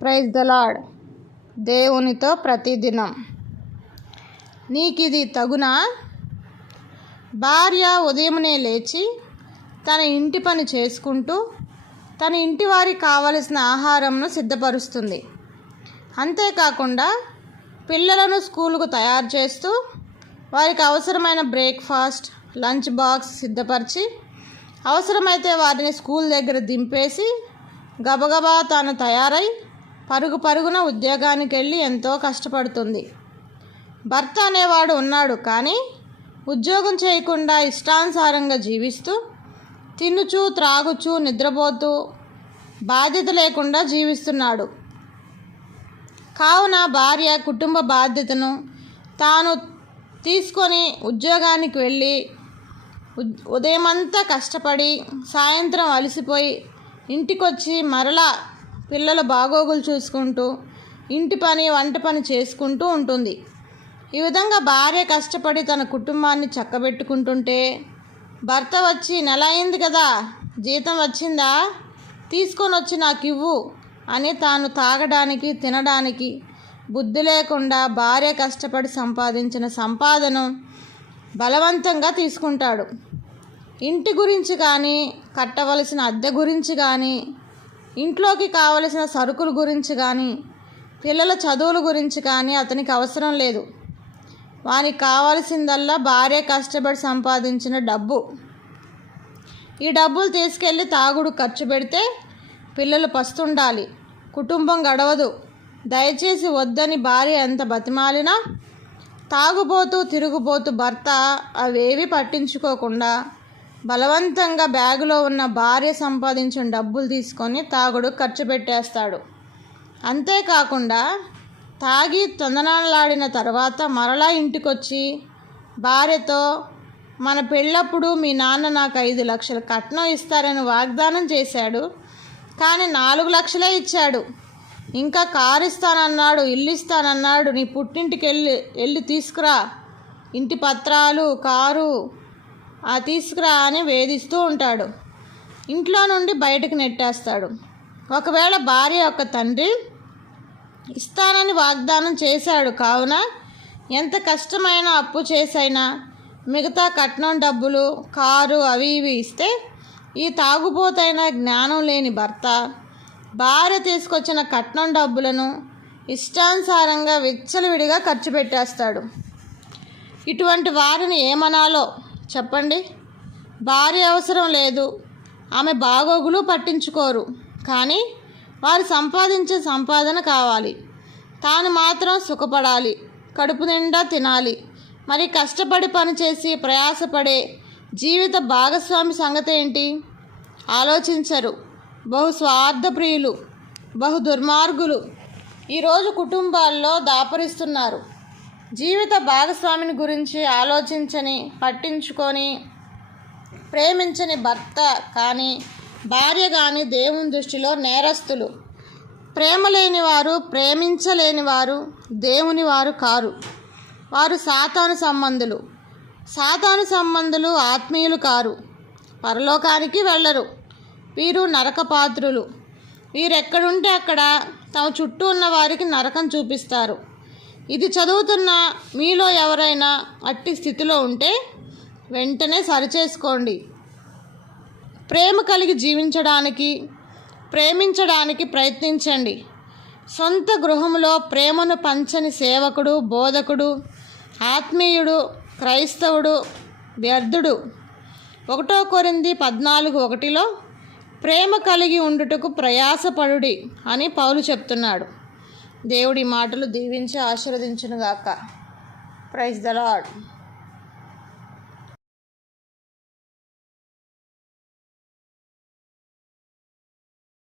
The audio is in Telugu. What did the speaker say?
ప్రైజ్ ద లాడ్ దేవునితో ప్రతిదినం. నీకు ఇది తగునా? భార్య ఉదయమునే లేచి తన ఇంటి పని చేసుకుంటూ తన ఇంటి వారికి కావలసిన ఆహారంను సిద్ధపరుస్తుంది. అంతేకాకుండా పిల్లలను స్కూలుకు తయారు చేస్తూ వారికి అవసరమైన బ్రేక్ఫాస్ట్ లంచ్ బాక్స్ సిద్ధపరిచి అవసరమైతే వారిని స్కూల్ దగ్గర దింపేసి గబగబా తాను తయారై పరుగు పరుగున ఉద్యోగానికి వెళ్ళి ఎంతో కష్టపడుతుంది. భర్త అనేవాడు ఉన్నాడు కానీ ఉద్యోగం చేయకుండా ఇష్టానుసారంగా జీవిస్తూ తినుచు త్రాగుచు నిద్రపోతూ బాధ్యత లేకుండా జీవిస్తున్నాడు. కావున భార్య కుటుంబ బాధ్యతను తాను తీసుకొని ఉద్యోగానికి వెళ్ళి ఉదయమంతా కష్టపడి సాయంత్రం అలసిపోయి ఇంటికొచ్చి మరలా పిల్లల బాగోగులు చూసుకుంటూ ఇంటి పని వంట పని చేసుకుంటూ ఉంటుంది. ఈ విధంగా భార్య కష్టపడి తన కుటుంబాన్ని చక్కబెట్టుకుంటుంటే భర్త వచ్చి నెల అయింది కదా జీతం వచ్చిందా? తీసుకొని వచ్చి నాకు ఇవ్వు అని తాను తాగడానికి తినడానికి బుద్ధి లేకుండా భార్య కష్టపడి సంపాదించిన సంపాదన బలవంతంగా తీసుకుంటాడు. ఇంటి గురించి కానీ కట్టవలసిన అద్దె గురించి కానీ ఇంట్లోకి కావలసిన సరుకుల గురించి కానీ పిల్లల చదువుల గురించి కానీ అతనికి అవసరం లేదు. వానికి కావాల్సిందల్లా భార్య కష్టపడి సంపాదించిన డబ్బు. ఈ డబ్బులు తీసుకెళ్ళి తాగుడు ఖర్చు పెడితే పిల్లలు పస్తుండాలి. కుటుంబం గడవదు. దయచేసి వద్దని భార్య ఎంత బతిమాలినా తాగుబోతూ తిరుగుబోతూ భర్త అవేవి పట్టించుకోకుండా బలవంతంగా బ్యాగులో ఉన్న భార్య సంపాదించిన డబ్బులు తీసుకొని తాగుడు ఖర్చు పెట్టేస్తాడు. అంతేకాకుండా తాగి తొందనాలాడిన తర్వాత మరలా ఇంటికొచ్చి భార్యతో మన పెళ్ళప్పుడు మీ నాన్న నాకు ఐదు లక్షల కట్నం ఇస్తారని వాగ్దానం చేశాడు. కానీ నాలుగు లక్షలే ఇచ్చాడు. ఇంకా కారు ఇస్తానన్నాడు ఇల్లు ఇస్తానన్నాడు నీ పుట్టింటికి వెళ్ళి వెళ్ళి తీసుకురా. ఇంటి పత్రాలు కారు ఆ తీసుకురా అని వేధిస్తూ ఉంటాడు. ఇంట్లో నుండి బయటకు నెట్టేస్తాడు. ఒకవేళ భార్య యొక్క తండ్రి ఇస్తానని వాగ్దానం చేశాడు కావున ఎంత కష్టమైనా అప్పు చేసైనా మిగతా కట్నం డబ్బులు కారు అవి ఇవి ఇస్తే ఈ తాగుబోతైన జ్ఞానం లేని భర్త భార్య తీసుకొచ్చిన కట్నం డబ్బులను ఇష్టానుసారంగా విచ్చలవిడిగా ఖర్చు పెట్టేస్తాడు. ఇటువంటి వారిని ఏమనాలో? చెప్పండి. భార్య అవసరం లేదు. ఆమె బాగోగులు పట్టించుకోరు. కానీ వారు సంపాదించే సంపాదన కావాలి. తాను మాత్రం సుఖపడాలి. కడుపు నిండా తినాలి. మరి కష్టపడి పనిచేసి ప్రయాసపడే జీవిత భాగస్వామి సంగతి ఏంటి? ఆలోచించరు. బహు స్వార్థప్రియులు బహు దుర్మార్గులు. ఈరోజు కుటుంబాల్లో దాపరిస్తున్నారు. జీవిత భాగస్వామిని గురించి ఆలోచించని పట్టించుకొని ప్రేమించని భర్త కానీ భార్య కానీ దేవుని దృష్టిలో నేరస్తులు. ప్రేమ లేని వారు ప్రేమించలేని వారు దేవుని వారు కారు. వారు సాతాను సంబంధులు. సాతాను సంబంధులు ఆత్మీయులు కారు. పరలోకానికి వెళ్ళరు. వీరు నరకపాత్రులు. వీరెక్కడుంటే అక్కడ తమ చుట్టూ ఉన్న వారికి నరకం చూపిస్తారు. ఇది చదువుతున్న మీలో ఎవరైనా అట్టి స్థితిలో ఉంటే వెంటనే సరిచేసుకోండి. ప్రేమ కలిగి జీవించడానికి ప్రేమించడానికి ప్రయత్నించండి. సొంత గృహంలో ప్రేమను పంచని సేవకుడు బోధకుడు ఆత్మీయుడు క్రైస్తవుడు వ్యర్థుడు. ఒకటో కొరింది పద్నాలుగు ఒకటిలో ప్రేమ కలిగి ఉండుటకు ప్రయాసపడుడి అని పౌలు చెప్తున్నాడు. దేవుడి మాటలు దీవించి ఆశీర్వదించునుగాక. Praise the lord